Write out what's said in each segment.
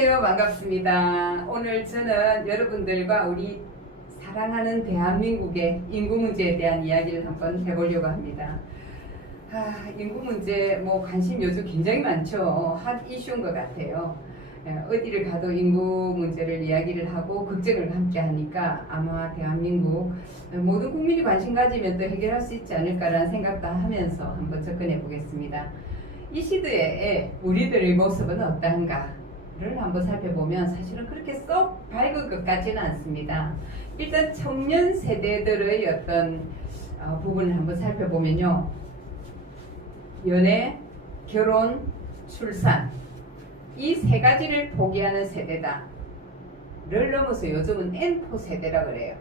안녕하세요. 반갑습니다. 오늘 저는 여러분들과 우리 사랑하는 대한민국의 인구 문제에 대한 이야기를 한번 해보려고 합니다. 인구 문제 관심 요즘 굉장히 많죠. 핫 이슈인 것 같아요. 어디를 가도 인구 문제를 이야기를 하고 걱정을 함께 하니까 아마 대한민국 모든 국민이 관심 가지면 또 해결할 수 있지 않을까라는 생각도 하면서 한번 접근해 보겠습니다. 이 시대에 우리들의 모습은 어떠한가를 한번 살펴보면 사실은 그렇게 썩 밝은 것 같지는 않습니다. 일단 청년 세대들의 어떤 부분을 한번 살펴보면요. 연애, 결혼, 출산 이 세 가지를 포기하는 세대다. 를 넘어서 요즘은 N포 세대라 그래요.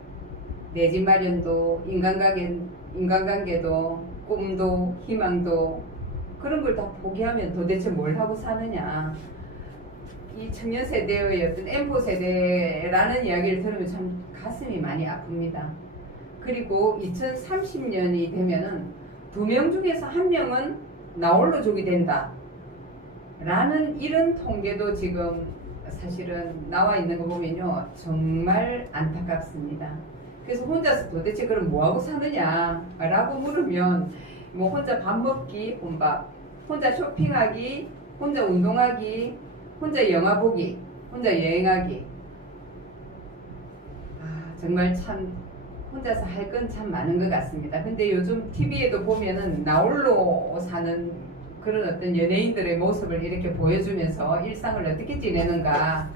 내 집 마련도, 인간관계도, 꿈도, 희망도 그런 걸 다 포기하면 도대체 뭘 하고 사느냐. 이 청년 세대의 어떤 N포 세대라는 이야기를 들으면 참 가슴이 많이 아픕니다. 그리고 2030년이 되면은 2명 중에서 1명은 나홀로족이 된다. 라는 이런 통계도 지금 사실은 나와 있는 거 보면요. 정말 안타깝습니다. 그래서 혼자서 도대체 그럼 뭐하고 사느냐 라고 물으면 혼자 밥 먹기, 혼밥, 혼자 쇼핑하기, 혼자 운동하기, 혼자 영화 보기, 혼자 여행하기. 정말 참 혼자서 할 건 참 많은 것 같습니다. 근데 요즘 TV에도 보면은 나홀로 사는 그런 어떤 연예인들의 모습을 이렇게 보여주면서 일상을 어떻게 지내는가,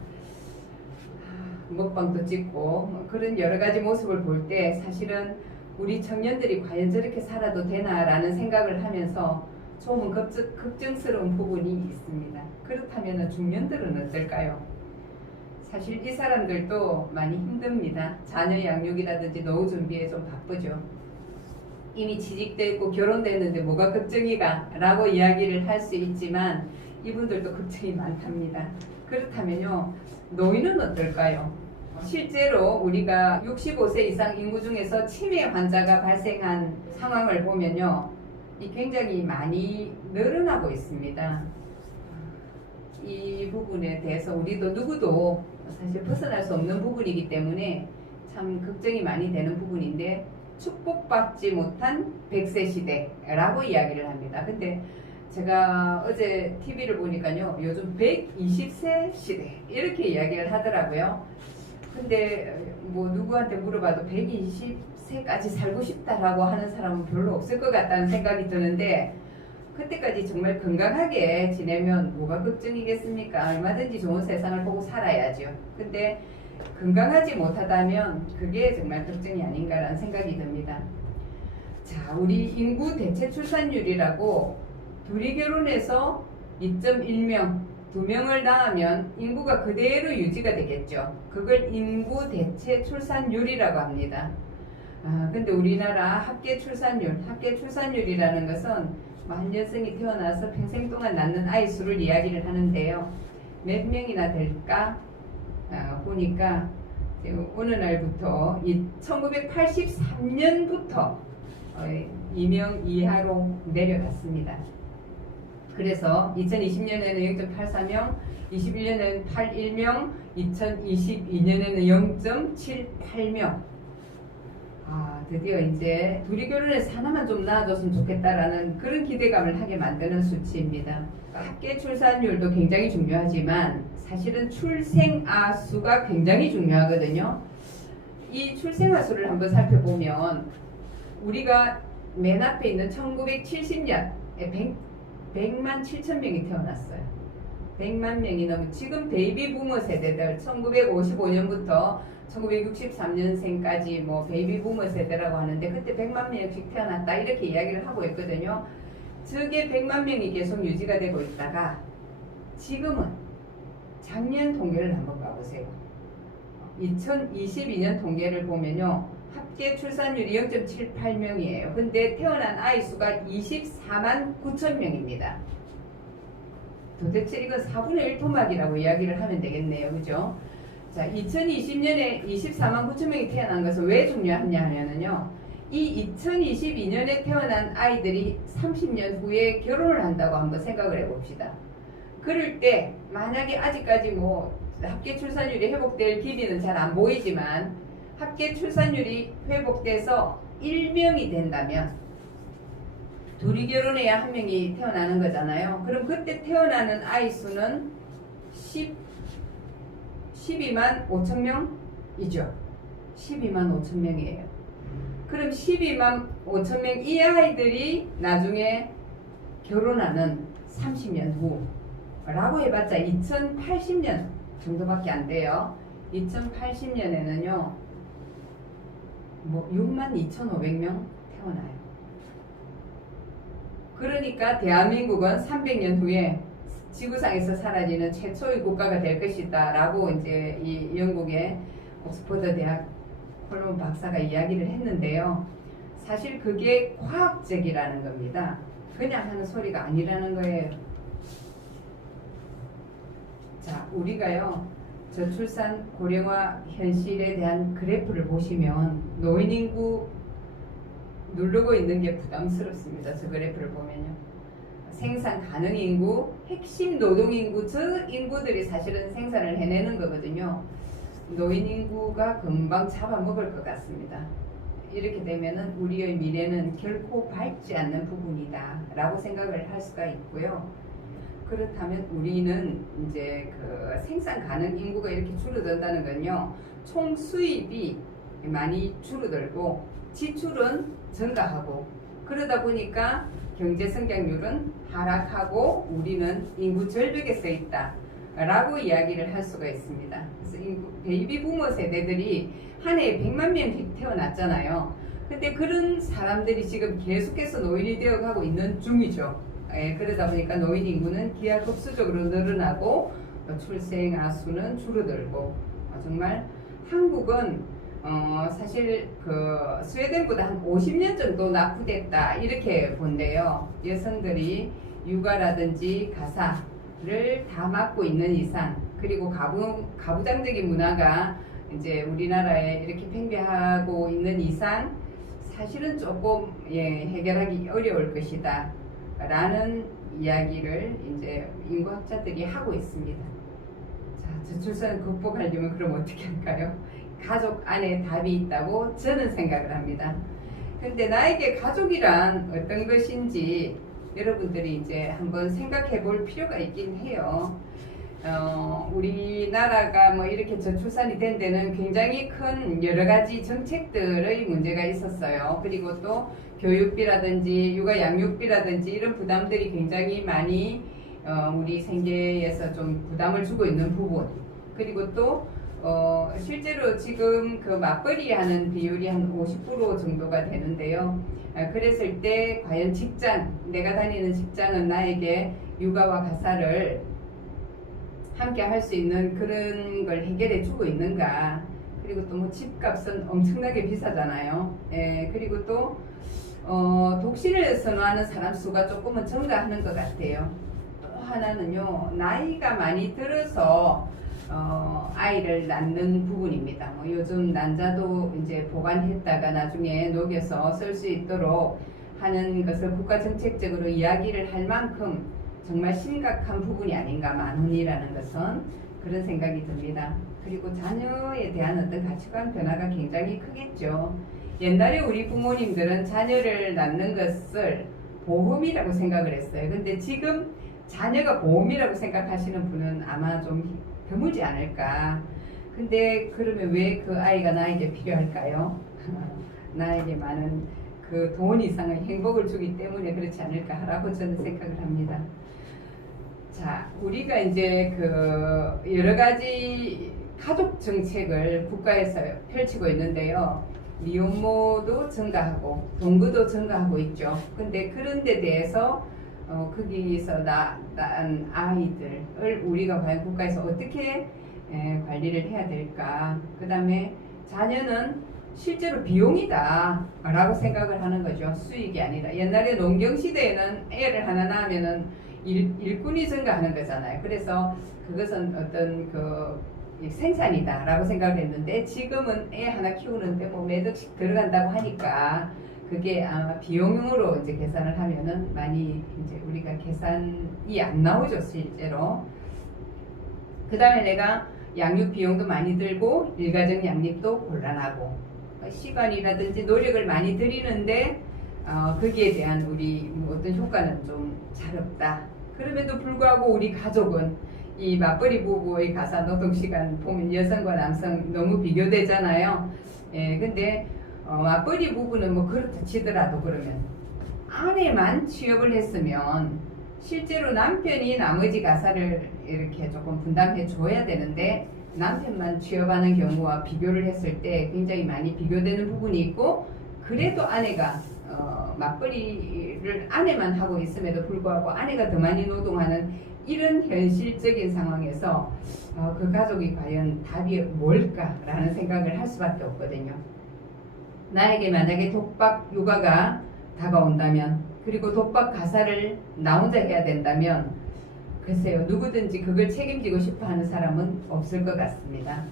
먹방도 찍고 그런 여러 가지 모습을 볼 때 사실은 우리 청년들이 과연 저렇게 살아도 되나라는 생각을 하면서 조금 걱정스러운 부분이 있습니다. 그렇다면 중년들은 어떨까요? 사실 이 사람들도 많이 힘듭니다. 자녀 양육이라든지 노후 준비에 좀 바쁘죠. 이미 취직돼 있고 결혼됐는데 뭐가 걱정이가 라고 이야기를 할 수 있지만 이분들도 걱정이 많답니다. 그렇다면요, 노인은 어떨까요? 실제로 우리가 65세 이상 인구 중에서 치매 환자가 발생한 상황을 보면요, 이 굉장히 많이 늘어나고 있습니다. 이 부분에 대해서 우리도 누구도 사실 벗어날 수 없는 부분이기 때문에 참 걱정이 많이 되는 부분인데, 축복받지 못한 100세 시대라고 이야기를 합니다. 근데 제가 어제 TV를 보니까요, 요즘 120세 시대 이렇게 이야기를 하더라고요. 근데 누구한테 물어봐도 120세까지 살고 싶다라고 하는 사람은 별로 없을 것 같다는 생각이 드는데, 그때까지 정말 건강하게 지내면 뭐가 걱정이겠습니까? 얼마든지 좋은 세상을 보고 살아야죠. 근데 건강하지 못하다면 그게 정말 걱정이 아닌가라는 생각이 듭니다. 자, 우리 인구 대체 출산율이라고 둘이 결혼해서 2.1명, 2명을 낳으면 인구가 그대로 유지가 되겠죠. 그걸 인구 대체 출산율이라고 합니다. 근데 우리나라 합계 출산율이라는 것은 한 여성이 태어나서 평생 동안 낳는 아이 수를 이야기를 하는데요. 몇 명이나 될까? 보니까 어느 날부터 1983년부터 2명 이하로 내려갔습니다. 그래서 2020년에는 0.84명, 21년에는 81명, 2022년에는 0.78명. 드디어 이제 둘이 결혼해서 하나만 좀 낳아줬으면 좋겠다라는 그런 기대감을 하게 만드는 수치입니다. 합계 출산율도 굉장히 중요하지만 사실은 출생아 수가 굉장히 중요하거든요. 이 출생아 수를 한번 살펴보면 우리가 맨 앞에 있는 1970년에 100만 7천 명이 태어났어요. 100만 명이 넘은 지금 베이비 부머 세대들 1955년부터 1963년생까지 베이비 부머 세대라고 하는데, 그때 100만 명씩 태어났다 이렇게 이야기를 하고 있거든요. 저게 100만 명이 계속 유지가 되고 있다가 지금은 작년 통계를 한번 봐보세요. 2022년 통계를 보면요, 합계 출산율이 0.78명이에요. 근데 태어난 아이 수가 24만 9천 명입니다. 도대체 이건 4분의 1 토막이라고 이야기를 하면 되겠네요. 그죠? 자, 2020년에 24만 9천 명이 태어난 것은 왜 중요하냐 하면요, 이 2022년에 태어난 아이들이 30년 후에 결혼을 한다고 한번 생각을 해봅시다. 그럴 때 만약에 아직까지 뭐 합계 출산율이 회복될 기미는 잘 안 보이지만 합계 출산율이 회복돼서 1명이 된다면 둘이 결혼해야 한 명이 태어나는 거잖아요. 그럼 그때 태어나는 아이 수는 12만 5천 명이죠. 12만 5천 명이에요. 그럼 12만 5천 명 이 아이들이 나중에 결혼하는 30년 후라고 해봤자 2080년 정도밖에 안 돼요. 2080년에는요 뭐 62,500명 태어나요. 그러니까 대한민국은 300년 후에 지구상에서 사라지는 최초의 국가가 될 것이다 라고 이제 이 영국의 옥스퍼드 대학 콜론 박사가 이야기를 했는데요. 사실 그게 과학적이라는 겁니다. 그냥 하는 소리가 아니라는 거예요. 자, 우리가요 저출산 고령화 현실에 대한 그래프를 보시면 노인 인구 누르고 있는 게 부담스럽습니다. 저 그래프를 보면요. 생산 가능 인구, 핵심 노동 인구, 저 인구들이 사실은 생산을 해내는 거거든요. 노인 인구가 금방 잡아먹을 것 같습니다. 이렇게 되면은 우리의 미래는 결코 밝지 않는 부분이다 라고 생각을 할 수가 있고요. 그렇다면 우리는 이제 그 생산 가능 인구가 이렇게 줄어든다는 건요, 총 수입이 많이 줄어들고 지출은 증가하고, 그러다 보니까 경제 성장률은 하락하고 우리는 인구 절벽에 서 있다 라고 이야기를 할 수가 있습니다. 그래서 베이비 부머 세대들이 한 해에 100만 명씩 태어났잖아요. 근데 그런 사람들이 지금 계속해서 노인이 되어가고 있는 중이죠. 그러다 보니까 노인 인구는 기하급수적으로 늘어나고 출생 아수는 줄어들고, 정말 한국은 사실 그 스웨덴보다 한 50년 정도 낙후됐다 이렇게 본대요. 여성들이 육아라든지 가사를 다 맡고 있는 이상, 그리고 가부장적인 문화가 이제 우리나라에 이렇게 팽배하고 있는 이상 사실은 조금 해결하기 어려울 것이다 라는 이야기를 이제 인구학자들이 하고 있습니다. 자, 저출산 극복하려면 그럼 어떻게 할까요? 가족 안에 답이 있다고 저는 생각을 합니다. 근데 나에게 가족이란 어떤 것인지 여러분들이 이제 한번 생각해 볼 필요가 있긴 해요. 우리나라가 뭐 이렇게 저출산이 된 데는 굉장히 큰 여러 가지 정책들의 문제가 있었어요. 그리고 또 교육비라든지 육아 양육비라든지 이런 부담들이 굉장히 많이 우리 생계에서 좀 부담을 주고 있는 부분, 그리고 또 실제로 지금 그 맞벌이 하는 비율이 한 50% 정도가 되는데요. 그랬을 때 과연 내가 다니는 직장은 나에게 육아와 가사를 함께 할 수 있는 그런 걸 해결해 주고 있는가. 그리고 또 뭐 집값은 엄청나게 비싸잖아요. 그리고 또 독신을 선호하는 사람 수가 조금은 증가하는 것 같아요. 또 하나는요, 나이가 많이 들어서 아이를 낳는 부분입니다. 뭐 요즘 난자도 이제 보관했다가 나중에 녹여서 쓸 수 있도록 하는 것을 국가 정책적으로 이야기를 할 만큼 정말 심각한 부분이 아닌가, 만혼이라는 것은, 그런 생각이 듭니다. 그리고 자녀에 대한 어떤 가치관 변화가 굉장히 크겠죠. 옛날에 우리 부모님들은 자녀를 낳는 것을 보험이라고 생각을 했어요. 근데 지금 자녀가 보험이라고 생각하시는 분은 아마 좀 드물지 않을까. 근데 그러면 왜 그 아이가 나에게 필요할까요? 나에게 많은 그 돈 이상의 행복을 주기 때문에 그렇지 않을까라고 저는 생각을 합니다. 자, 우리가 이제 그 여러 가지 가족 정책을 국가에서 펼치고 있는데요. 미혼모도 증가하고 동거도 증가하고 있죠. 근데 그런 데 대해서 거기서 낳은 아이들을 우리가 과연 국가에서 어떻게 관리를 해야 될까. 그 다음에 자녀는 실제로 비용이다 라고 생각을 하는 거죠. 수익이 아니라. 옛날에 농경시대에는 애를 하나 낳으면은 일꾼이 증가하는 거잖아요. 그래서 그것은 어떤 그 생산이다 라고 생각을 했는데, 지금은 애 하나 키우는데 뭐 몇 억씩 들어간다고 하니까 그게 아마 비용으로 이제 계산을 하면은 많이 이제 우리가 계산이 안 나오죠, 실제로. 그 다음에 내가 양육 비용도 많이 들고 일가정 양립도 곤란하고 시간이라든지 노력을 많이 들이는데 거기에 대한 우리 어떤 효과는 좀 잘 없다. 그럼에도 불구하고 우리 가족은 이 맞벌이 부부의 가사 노동 시간 보면 여성과 남성 너무 비교되잖아요. 예, 근데 맞벌이 부부는 뭐 그렇다 치더라도 그러면 아내만 취업을 했으면 실제로 남편이 나머지 가사를 이렇게 조금 분담해 줘야 되는데 남편만 취업하는 경우와 비교를 했을 때 굉장히 많이 비교되는 부분이 있고, 그래도 아내가 맞벌이를 아내만 하고 있음에도 불구하고 아내가 더 많이 노동하는 이런 현실적인 상황에서 그 가족이 과연 답이 뭘까라는 생각을 할 수밖에 없거든요. 나에게 만약에 독박 육아가 다가온다면, 그리고 독박 가사를 나 혼자 해야 된다면 글쎄요, 누구든지 그걸 책임지고 싶어 하는 사람은 없을 것 같습니다.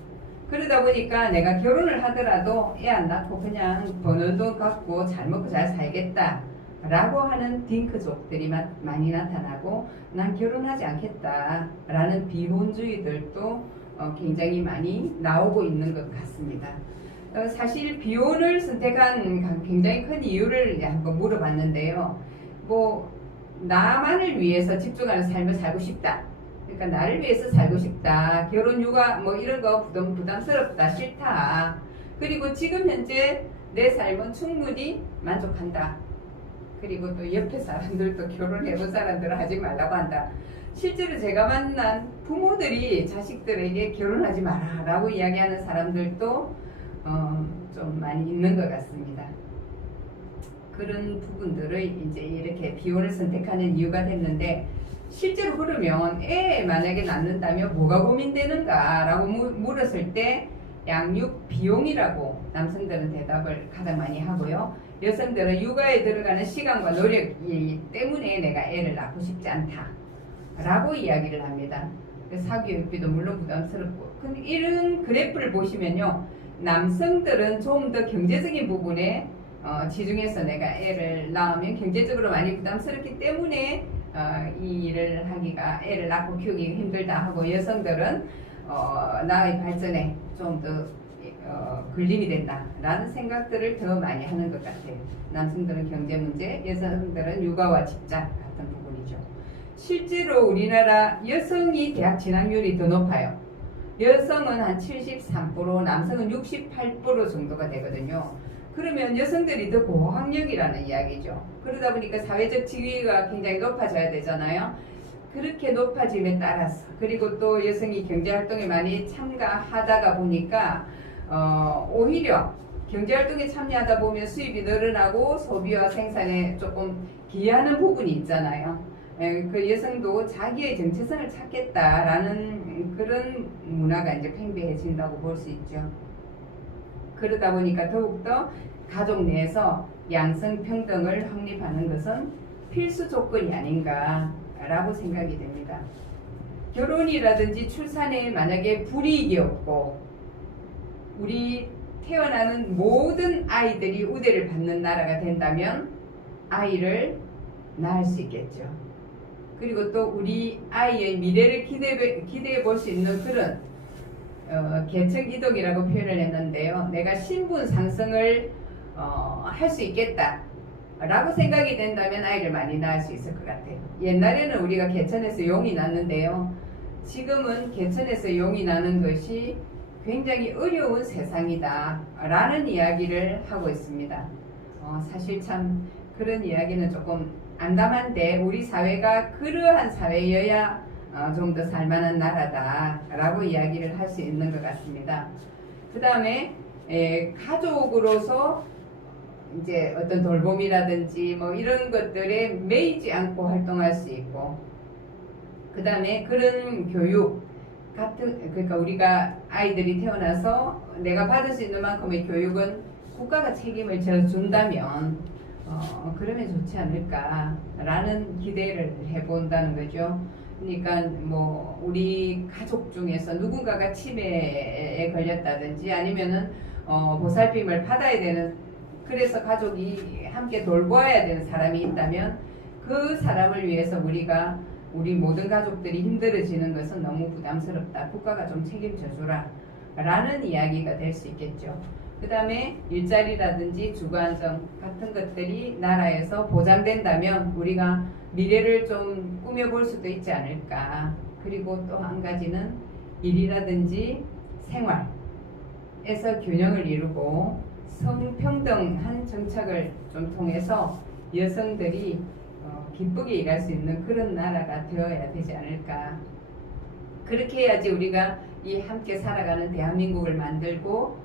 그러다 보니까 내가 결혼을 하더라도 애 안 낳고 그냥 버는 돈 갖고 잘 먹고 잘 살겠다 라고 하는 딩크족들이 많이 나타나고, 난 결혼하지 않겠다 라는 비혼주의들도 굉장히 많이 나오고 있는 것 같습니다. 사실 비혼을 선택한 굉장히 큰 이유를 한번 물어봤는데요. 뭐 나만을 위해서 집중하는 삶을 살고 싶다. 그러니까 나를 위해서 살고 싶다. 결혼, 육아 뭐 이런 거 부담스럽다, 싫다. 그리고 지금 현재 내 삶은 충분히 만족한다. 그리고 또 옆에 사람들도 결혼해본 사람들은 하지 말라고 한다. 실제로 제가 만난 부모들이 자식들에게 결혼하지 마라 라고 이야기하는 사람들도 좀 많이 있는 것 같습니다. 그런 부분들을 이제 이렇게 비혼을 선택하는 이유가 됐는데, 실제로 그러면 애 만약에 낳는다면 뭐가 고민되는가 라고 물었을 때 양육 비용이라고 남성들은 대답을 가장 많이 하고요. 여성들은 육아에 들어가는 시간과 노력 때문에 내가 애를 낳고 싶지 않다 라고 이야기를 합니다. 사교육비도 물론 부담스럽고. 근데 이런 그래프를 보시면요, 남성들은 좀 더 경제적인 부분에 지중해서 내가 애를 낳으면 경제적으로 많이 부담스럽기 때문에 이 일을 하기가, 애를 낳고 키우기가 힘들다 하고, 여성들은 나의 발전에 좀 더 걸림이 된다라는 생각들을 더 많이 하는 것 같아요. 남성들은 경제 문제, 여성들은 육아와 집착 같은 부분이죠. 실제로 우리나라 여성이 대학 진학률이 더 높아요. 여성은 한 73%, 남성은 68% 정도가 되거든요. 그러면 여성들이 더 고학력이라는 이야기죠. 그러다 보니까 사회적 지위가 굉장히 높아져야 되잖아요. 그렇게 높아짐에 따라서, 그리고 또 여성이 경제활동에 많이 참가하다가 보니까 오히려 경제활동에 참여하다 보면 수입이 늘어나고 소비와 생산에 조금 기여하는 부분이 있잖아요. 그 여성도 자기의 정체성을 찾겠다라는 그런 문화가 이제 팽배해진다고 볼 수 있죠. 그러다 보니까 더욱더 가족 내에서 양성평등을 확립하는 것은 필수 조건이 아닌가라고 생각이 됩니다. 결혼이라든지 출산에 만약에 불이익이 없고 우리 태어나는 모든 아이들이 우대를 받는 나라가 된다면 아이를 낳을 수 있겠죠. 그리고 또 우리 아이의 미래를 기대해 볼 수 있는 그런 계층 이동이라고 표현을 했는데요. 내가 신분 상승을 할 수 있겠다 라고 생각이 된다면 아이를 많이 낳을 수 있을 것 같아요. 옛날에는 우리가 개천에서 용이 났는데요. 지금은 개천에서 용이 나는 것이 굉장히 어려운 세상이다 라는 이야기를 하고 있습니다. 사실 참 그런 이야기는 조금 암담한데, 우리 사회가 그러한 사회여야 좀 더 살만한 나라다 라고 이야기를 할 수 있는 것 같습니다. 그 다음에 가족으로서 이제 어떤 돌봄이라든지 뭐 이런 것들에 매이지 않고 활동할 수 있고, 그 다음에 그런 교육 같은, 그러니까 우리가 아이들이 태어나서 내가 받을 수 있는 만큼의 교육은 국가가 책임을 져준다면 그러면 좋지 않을까라는 기대를 해본다는 거죠. 그러니까 뭐 우리 가족 중에서 누군가가 치매에 걸렸다든지 아니면은 보살핌을 받아야 되는 그래서 가족이 함께 돌보아야 되는 사람이 있다면 그 사람을 위해서 우리 모든 가족들이 힘들어지는 것은 너무 부담스럽다. 국가가 좀 책임져 주라. 라는 이야기가 될 수 있겠죠. 그 다음에 일자리라든지 주거안정 같은 것들이 나라에서 보장된다면 우리가 미래를 좀 꾸며볼 수도 있지 않을까. 그리고 또 한 가지는 일이라든지 생활에서 균형을 이루고 성평등한 정책을 좀 통해서 여성들이 기쁘게 일할 수 있는 그런 나라가 되어야 되지 않을까. 그렇게 해야지 우리가 이 함께 살아가는 대한민국을 만들고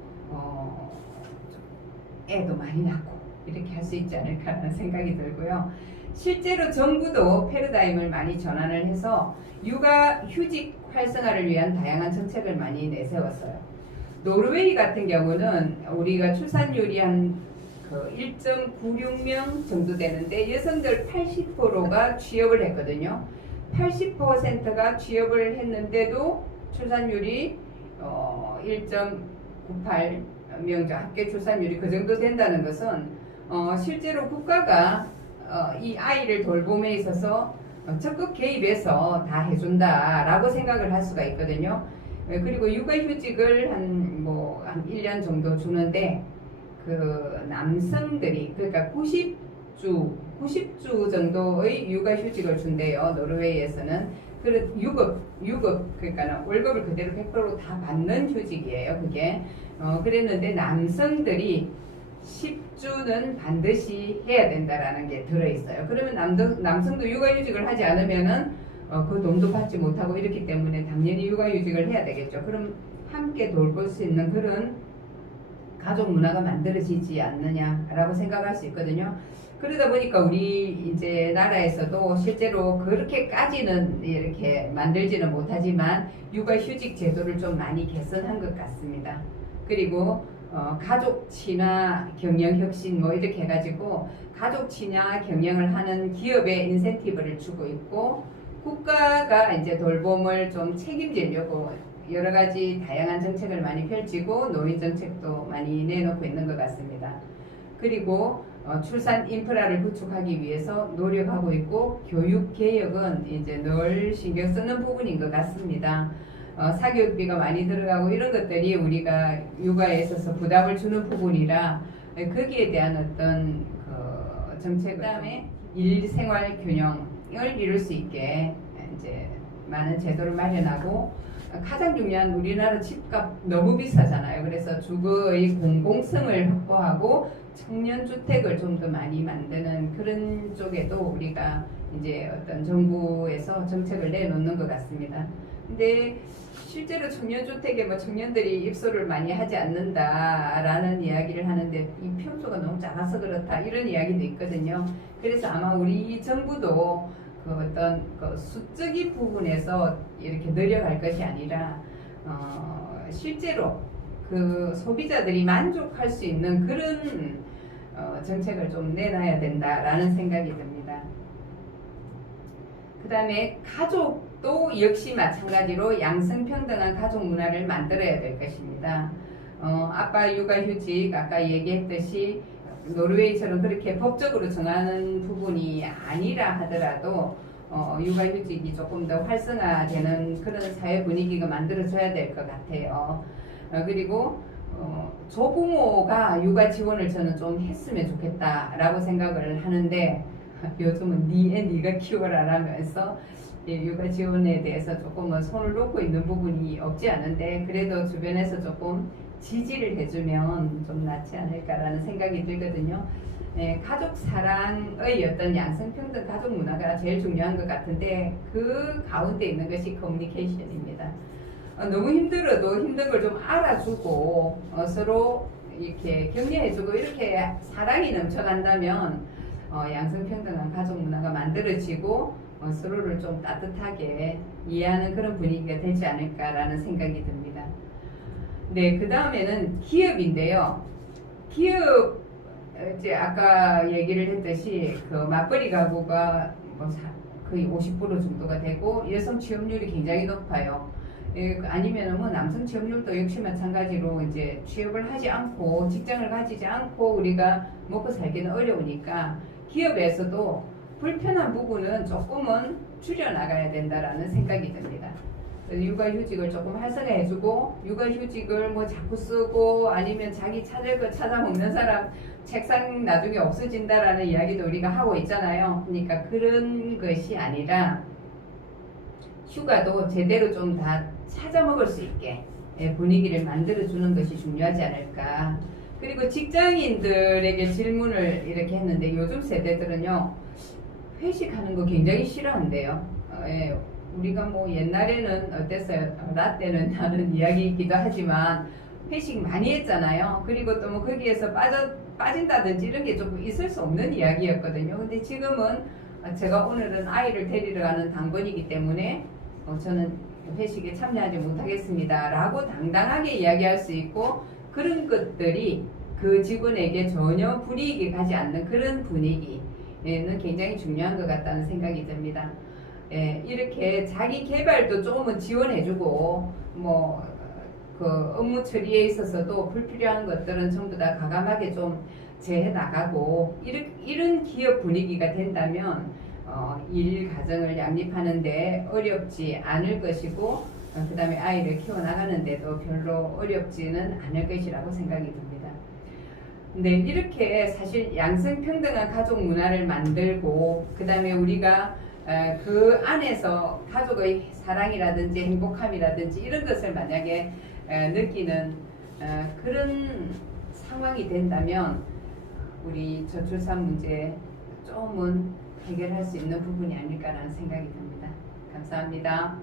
애도 많이 낳고 이렇게 할 수 있지 않을까라는 생각이 들고요. 실제로 정부도 패러다임을 많이 전환을 해서 육아휴직 활성화를 위한 다양한 정책을 많이 내세웠어요. 노르웨이 같은 경우는 우리가 출산율이 한 1.96명 정도 되는데 여성들 80%가 취업을 했거든요. 80%가 취업을 했는데도 출산율이 1.98명 합계 출산율이 그 정도 된다는 것은 실제로 국가가 이 아이를 돌봄에 있어서 적극 개입해서 다 해준다라고 생각을 할 수가 있거든요. 그리고 육아휴직을 한 1년 정도 주는데 그 남성들이 그러니까 90주 정도의 육아휴직을 준대요. 노르웨이에서는. 유급 그러니까 월급을 그대로 100%다 받는 휴직이에요. 그게. 그랬는데 남성들이 10주는 반드시 해야 된다라는 게 들어있어요. 그러면 남성도 육아휴직을 하지 않으면은 그 돈도 받지 못하고 이렇기 때문에 당연히 육아휴직을 해야 되겠죠. 그럼 함께 돌볼 수 있는 그런 가족 문화가 만들어지지 않느냐라고 생각할 수 있거든요. 그러다 보니까 우리 이제 나라에서도 실제로 그렇게까지는 이렇게 만들지는 못하지만 육아휴직 제도를 좀 많이 개선한 것 같습니다. 그리고 가족 친화 경영 혁신 이렇게 해가지고 가족 친화 경영을 하는 기업에 인센티브를 주고 있고 국가가 이제 돌봄을 좀 책임지려고 여러 가지 다양한 정책을 많이 펼치고 노인 정책도 많이 내놓고 있는 것 같습니다. 그리고 출산 인프라를 구축하기 위해서 노력하고 있고 교육 개혁은 이제 늘 신경 쓰는 부분인 것 같습니다. 사교육비가 많이 들어가고 이런 것들이 우리가 육아에 있어서 부담을 주는 부분이라 거기에 대한 어떤 정책 그다음에 일생활 균형을 이룰 수 있게 이제 많은 제도를 마련하고 가장 중요한 우리나라 집값 너무 비싸잖아요. 그래서 주거의 공공성을 확보하고 청년주택을 좀 더 많이 만드는 그런 쪽에도 우리가 이제 어떤 정부에서 정책을 내놓는 것 같습니다. 근데 실제로 청년주택에 청년들이 입소를 많이 하지 않는다라는 이야기를 하는데 이 평수가 너무 작아서 그렇다 이런 이야기도 있거든요. 그래서 아마 우리 정부도 그 어떤 수적인 부분에서 이렇게 늘려갈 것이 아니라 실제로 그 소비자들이 만족할 수 있는 그런 정책을 좀 내놔야 된다라는 생각이 듭니다. 그 다음에 가족도 역시 마찬가지로 양성평등한 가족 문화를 만들어야 될 것입니다. 아빠 육아휴직 아까 얘기했듯이 노르웨이처럼 그렇게 법적으로 정하는 부분이 아니라 하더라도 육아휴직이 조금 더 활성화되는 그런 사회 분위기가 만들어져야 될 것 같아요. 그리고 조부모가 육아 지원을 저는 좀 했으면 좋겠다라고 생각을 하는데 요즘은 네가 키워라 라면서 육아 지원에 대해서 조금 손을 놓고 있는 부분이 없지 않은데 그래도 주변에서 조금 지지를 해주면 좀 낫지 않을까라는 생각이 들거든요. 가족 사랑의 어떤 양성평등 가족 문화가 제일 중요한 것 같은데 그 가운데 있는 것이 커뮤니케이션입니다. 너무 힘들어도 힘든 걸 좀 알아주고 서로 이렇게 격려해주고 이렇게 사랑이 넘쳐간다면 양성평등한 가족 문화가 만들어지고 서로를 좀 따뜻하게 이해하는 그런 분위기가 되지 않을까라는 생각이 듭니다. 네, 그 다음에는 기업인데요. 기업 이제 아까 얘기를 했듯이 그 맞벌이 가구가 거의 50% 정도가 되고 여성 취업률이 굉장히 높아요. 아니면 뭐 남성 취업률도 역시 마찬가지로 이제 취업을 하지 않고 직장을 가지지 않고 우리가 먹고 살기는 어려우니까 기업에서도 불편한 부분은 조금은 줄여나가야 된다라는 생각이 듭니다. 육아휴직을 조금 활성화해주고 육아휴직을 뭐 자꾸 쓰고 아니면 자기 찾을 거 찾아 먹는 사람 책상 나중에 없어진다라는 이야기도 우리가 하고 있잖아요. 그러니까 그런 것이 아니라 휴가도 제대로 좀 다 찾아 먹을 수 있게 분위기를 만들어주는 것이 중요하지 않을까. 그리고 직장인들에게 질문을 이렇게 했는데 요즘 세대들은요 회식하는 거 굉장히 싫어한대요. 우리가 뭐 옛날에는 어땠어요? 나 때는 하는 이야기이기도 하지만 회식 많이 했잖아요. 그리고 또 뭐 거기에서 빠진다든지 이런 게 조금 있을 수 없는 이야기였거든요. 근데 지금은 제가 오늘은 아이를 데리러 가는 당번이기 때문에 저는 회식에 참여하지 못하겠습니다 라고 당당하게 이야기할 수 있고 그런 것들이 그 직원에게 전혀 불이익이 가지 않는 그런 분위기는 굉장히 중요한 것 같다는 생각이 듭니다. 이렇게 자기 개발도 조금은 지원해주고 그 업무 처리에 있어서도 불필요한 것들은 전부 다 과감하게 좀 제해 나가고 이런 기업 분위기가 된다면 일 가정을 양립하는데 어렵지 않을 것이고 그 다음에 아이를 키워나가는데도 별로 어렵지는 않을 것이라고 생각이 듭니다. 네, 이렇게 사실 양성평등한 가족 문화를 만들고 그 다음에 우리가 그 안에서 가족의 사랑이라든지 행복함이라든지 이런 것을 만약에 느끼는 그런 상황이 된다면 우리 저출산 문제 조금은 해결할 수 있는 부분이 아닐까라는 생각이 듭니다. 감사합니다.